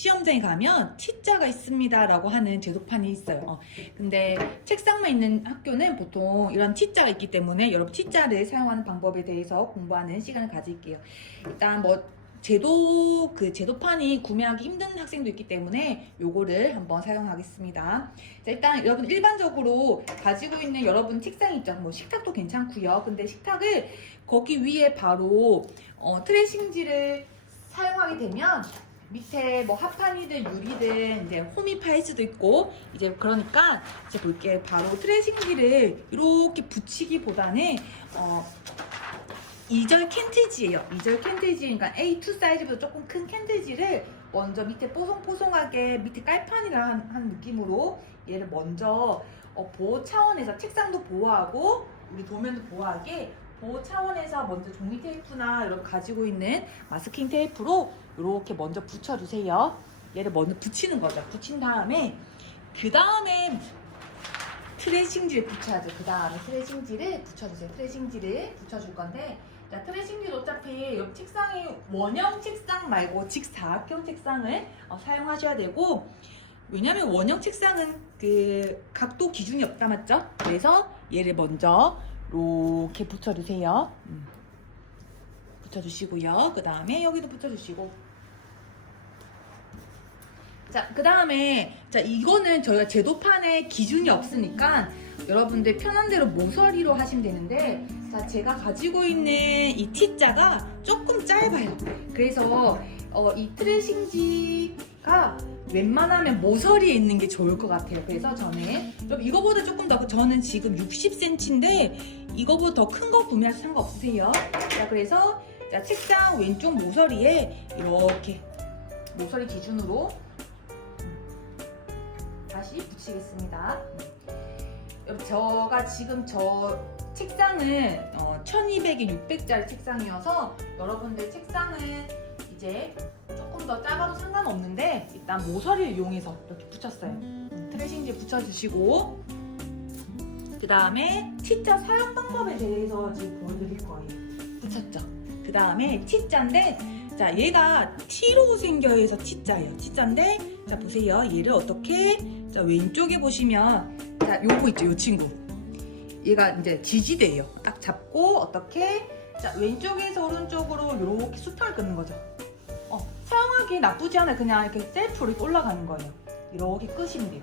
시험장에 가면 T자가 있습니다 라고 하는 제도판이 있어요. 어, 근데 책상만 있는 학교는 보통 이런 T자가 있기 때문에 여러분 T자를 사용하는 방법에 대해서 공부하는 시간을 가질게요. 일단 뭐 제도 그 제도판이 구매하기 힘든 학생도 있기 때문에 요거를 한번 사용하겠습니다. 자, 일단 여러분 일반적으로 가지고 있는 여러분 책상 있죠. 뭐 식탁도 괜찮고요. 근데 식탁을 거기 위에 바로 어, 트레싱지를 사용하게 되면 밑에 뭐 합판이든 유리든 이제 홈이 파일 수도 있고 이제 그러니까 이제 볼게 바로 트레싱지를 이렇게 붙이기보다는 어 2절 캔트지예요. 2절 캔트지, 그러니까 A2 사이즈보다 조금 큰 캔트지를 먼저 밑에 뽀송뽀송하게 밑에 깔판이랑 한 느낌으로 얘를 먼저 어, 보호 차원에서 책상도 보호하고 우리 도면도 보호하게 보호 차원에서 먼저 종이 테이프나 이런 가지고 있는 마스킹 테이프로 이렇게 먼저 붙여주세요. 얘를 먼저 붙이는 거죠. 붙인 다음에 그 다음에 트레싱지를 붙여야죠. 그 다음에 트레싱지를 붙여주세요. 트레싱지를 붙여줄 건데 자, 트레싱지는 어차피 옆 책상이 원형 책상 말고 직사각형 책상을 어, 사용하셔야 되고 왜냐면 원형 책상은 그 각도 기준이 없다 맞죠? 그래서 얘를 먼저 이렇게 붙여주세요. 음. 붙여주시고요. 그 다음에 여기도 붙여주시고 자, 그 다음에, 자, 이거는 저희가 제도판에 기준이 없으니까 여러분들 편한 대로 모서리로 하시면 되는데, 자, 제가 가지고 있는 이 T자가 조금 짧아요. 그래서, 어, 이 트레싱지가 웬만하면 모서리에 있는 게 좋을 것 같아요. 그래서 저는 좀 이거보다 조금 더, 저는 지금 60cm인데, 이거보다 더 큰 거 구매하셔도 상관없으세요. 자, 그래서, 자, 책상 왼쪽 모서리에 이렇게 모서리 기준으로 다시 붙이겠습니다. 제가 지금 저 책상은 어, 1200에 600짜리 책상이어서 여러분들 책상은 이제 조금 더 작아도 상관없는데 일단 모서리를 이용해서 이렇게 붙였어요. 음, 트레싱지 붙여주시고 그 다음에 T자 사용 방법에 대해서 지금 보여드릴 거예요. 붙였죠. 그 다음에 T자인데 자 얘가 T로 생겨서 T자예요. T자인데 자 보세요. 얘를 어떻게 자 왼쪽에 보시면 자 요거 있죠. 요 친구. 얘가 이제 지지대예요. 딱 잡고 어떻게 자 왼쪽에서 오른쪽으로 이렇게 수평을 끊는 거죠. 어 사용하기 나쁘지 않아요. 그냥 이렇게 셀프로 올라가는 거예요. 이렇게 끄시면 돼요.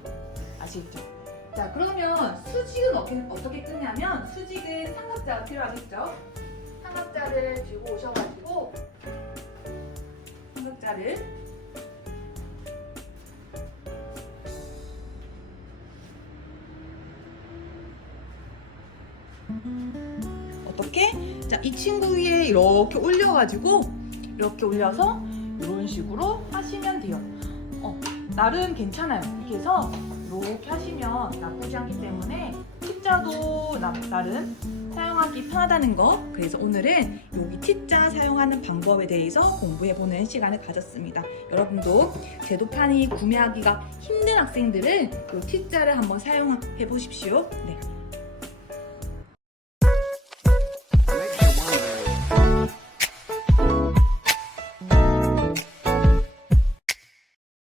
아시겠죠? 자 그러면 수직은 어떻게, 끊냐면 수직은 삼각자가 필요하겠죠? 삼각자를 들고 오셔가지고 삼각자를 어떻게? 자, 이 친구 위에 이렇게 올려가지고 이렇게 올려서 이런 식으로 하시면 돼요. 어, 나름 괜찮아요. 이렇게 해서 이렇게 하시면 나쁘지 않기 때문에 T자도 나, 나름 사용하기 편하다는 거. 그래서 오늘은 여기 T자 사용하는 방법에 대해서 공부해보는 시간을 가졌습니다. 여러분도 제도판이 구매하기가 힘든 학생들은 이 T자를 한번 사용해 보십시오. 네.